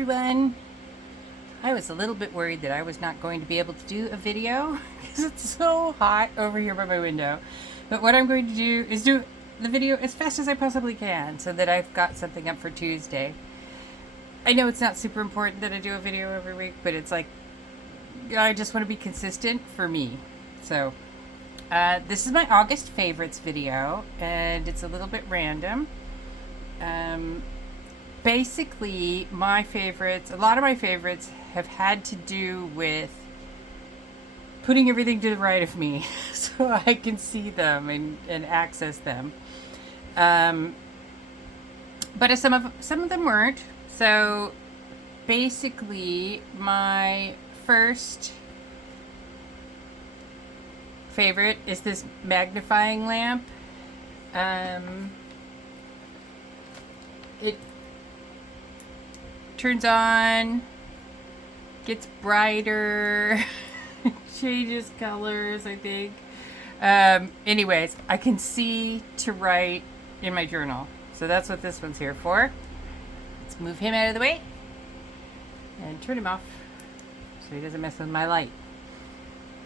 everyone. I was a little bit worried that I was not going to be able to do a video because it's so hot over here by my window. But what I'm going to do is do the video as fast as I possibly can so that I've got something up for Tuesday. I know it's not super important that I do a video every week, but it's like, I just want to be consistent for me. So, this is my August favorites video, and it's a little bit random. Basically, my favorites, a lot of my favorites have had to do with putting everything to the right of me so I can see them and access them. But some of them weren't. So basically, my first favorite is this magnifying lamp. It turns on, gets brighter, changes colors, I think. Anyways, I can see to write in my journal. So that's what this one's here for. Let's move him out of the way and turn him off so he doesn't mess with my light.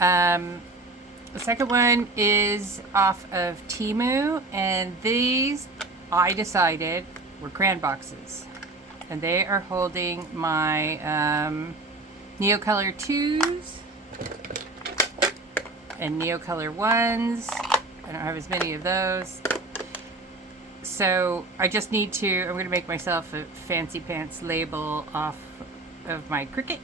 The second one is off of Temu, and these I decided were crayon boxes. And they are holding my Neocolor 2s and Neocolor 1s. I don't have as many of those. So I just need to, I'm going to make myself a fancy pants label off of my Cricut.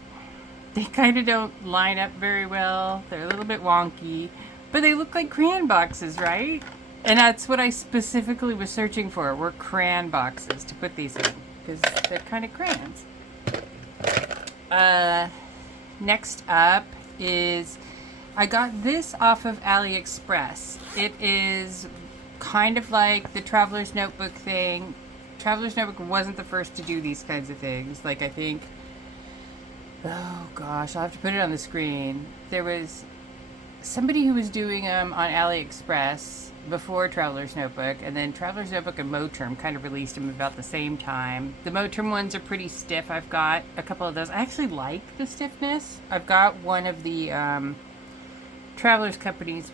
They kind of don't line up very well. They're a little bit wonky, but they look like crayon boxes, right? And that's what I specifically was searching for, were crayon boxes to put these in, because they're kind of crayons. Next up is, I got this off of AliExpress. It is kind of like the Traveler's Notebook thing. Traveler's Notebook wasn't the first to do these kinds of things. Like, I think, oh gosh, I'll have to put it on the screen. There was somebody who was doing them on AliExpress before Traveler's Notebook, and then Traveler's Notebook and Moterm kind of released them about the same time. The Moterm ones are pretty stiff. I've got a couple of those. I actually like the stiffness. I've got one of the Traveler's Company's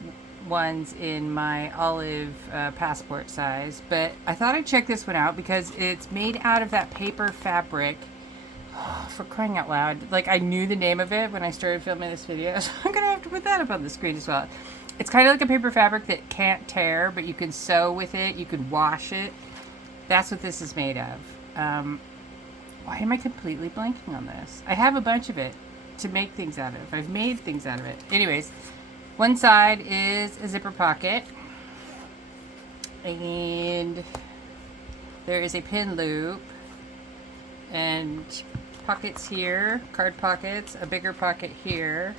ones in my olive passport size, but I thought I'd check this one out because it's made out of that paper fabric. Oh, for crying out loud. Like, I knew the name of it when I started filming this video, so I'm gonna have to put that up on the screen as well. It's kind of like a paper fabric that can't tear, but you can sew with it, you can wash it. That's what this is made of. Why am I completely blanking on this? I have a bunch of it to make things out of. I've made things out of it. Anyways, one side is a zipper pocket, and there is a pin loop, and pockets here, card pockets, a bigger pocket here,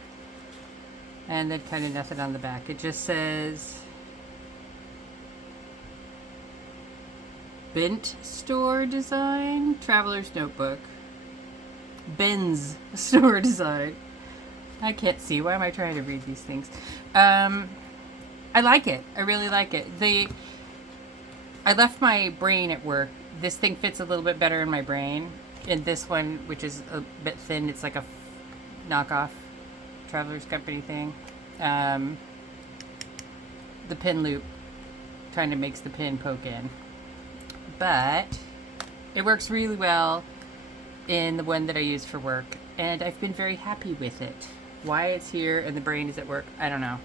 and then kind of nothing on the back. It just says Bent Store Design, Traveler's Notebook, Ben's Store Design. I can't see. Why am I trying to read these things? I like it. I really like it. I left my brain at work. This thing fits a little bit better in my brain. In this one, which is a bit thin, it's like a knockoff Traveler's Company thing. The pin loop kind of makes the pin poke in. But it works really well in the one that I use for work. And I've been very happy with it. Why it's here and the brain is at work, I don't know.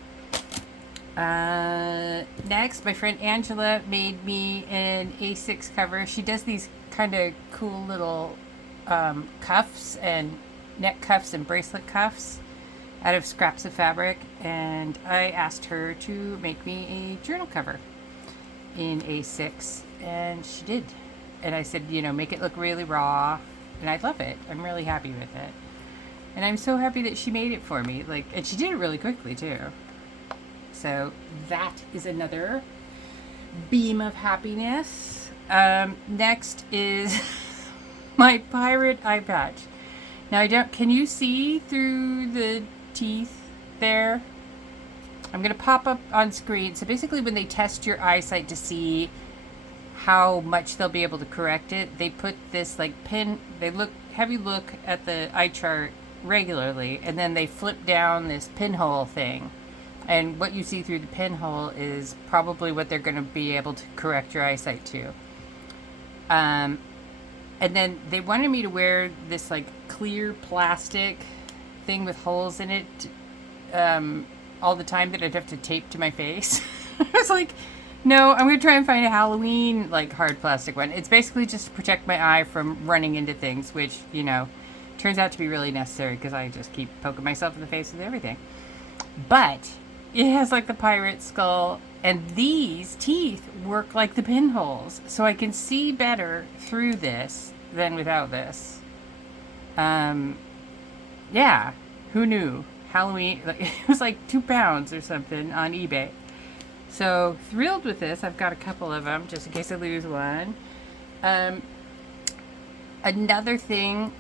Next, my friend Angela made me an A6 cover. She does these kind of cool little cuffs and neck cuffs and bracelet cuffs out of scraps of fabric, and I asked her to make me a journal cover in A6, and she did. And I said, you know, make it look really raw, and I love it. I'm really happy with it. And I'm so happy that she made it for me. Like, and she did it really quickly too. So that is another beam of happiness. Next is my pirate eye patch. Now can you see through the teeth there? I'm gonna pop up on screen. So basically when they test your eyesight to see how much they'll be able to correct it, they put this like pin, have you look at the eye chart regularly, and then they flip down this pinhole thing. And what you see through the pinhole is probably what they're going to be able to correct your eyesight to. And then they wanted me to wear this like clear plastic thing with holes in it all the time that I'd have to tape to my face. I was like, no, I'm going to try and find a Halloween like hard plastic one. It's basically just to protect my eye from running into things, which, you know, turns out to be really necessary because I just keep poking myself in the face with everything. But it has like the pirate skull, and these teeth work like the pinholes, so I can see better through this than without this. Yeah, who knew? Halloween, it was like £2 or something on eBay. So thrilled with this. I've got a couple of them just in case I lose one. Another thing,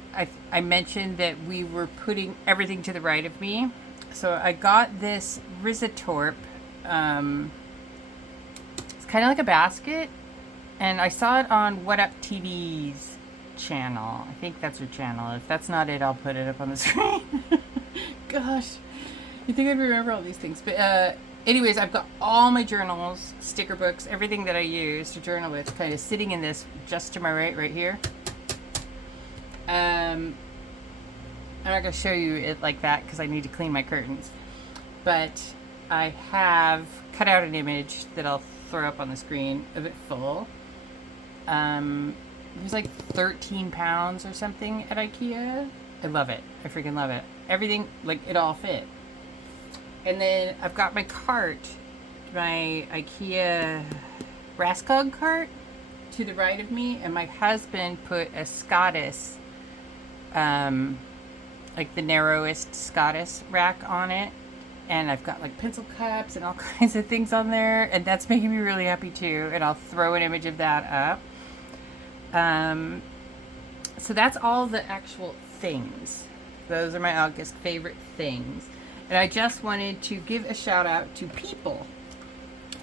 I mentioned that we were putting everything to the right of me. So I got this Risatorp. It's kind of like a basket, and I saw it on Whatttupv's channel. I think that's her channel. If that's not it, I'll put it up on the screen. Gosh, you think I'd remember all these things? But anyways, I've got all my journals, sticker books, everything that I use to journal with, kind of sitting in this just to my right here. I'm not going to show you it like that because I need to clean my curtains. But I have cut out an image that I'll throw up on the screen of it full. It was like £13 or something at IKEA. I love it. I freaking love it. Everything, like, it all fit. And then I've got my cart, my IKEA Raskog cart to the right of me, and my husband put a Skadis, like the narrowest Skadis rack on it. And I've got like pencil cups and all kinds of things on there, and that's making me really happy too. And I'll throw an image of that up. So that's all the actual things. Those are my August favorite things. And I just wanted to give a shout out to people.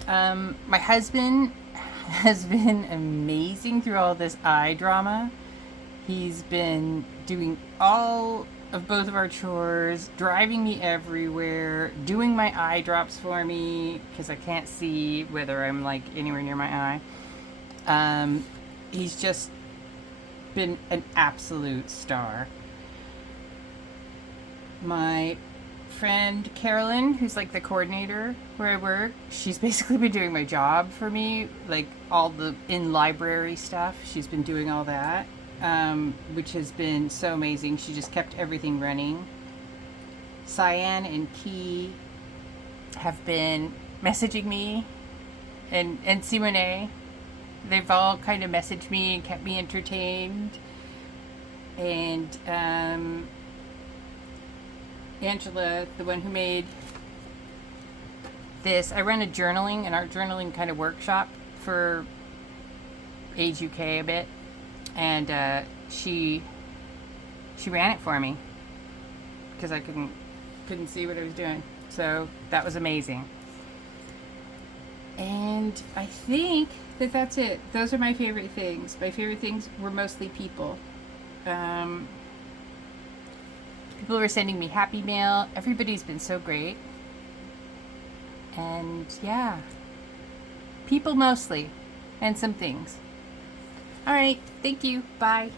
My husband has been amazing through all this eye drama. He's been doing all of both of our chores, driving me everywhere, doing my eye drops for me because I can't see whether I'm like anywhere near my eye. He's just been an absolute star. My friend Carolyn, who's like the coordinator where I work, she's basically been doing my job for me, like all the in-library stuff. She's been doing all that, which has been so amazing. She just kept everything running. Cyan and Key have been messaging me, and Simone. They've all kind of messaged me and kept me entertained. And Angela, the one who made this, I run an art journaling kind of workshop for Age UK a bit, and she ran it for me because I couldn't see what I was doing. So that was amazing. And I think that's it. Those are my favorite things. My favorite things were mostly people. People were sending me happy mail. Everybody's been so great. And yeah, people mostly, and some things. All right, thank you. Bye.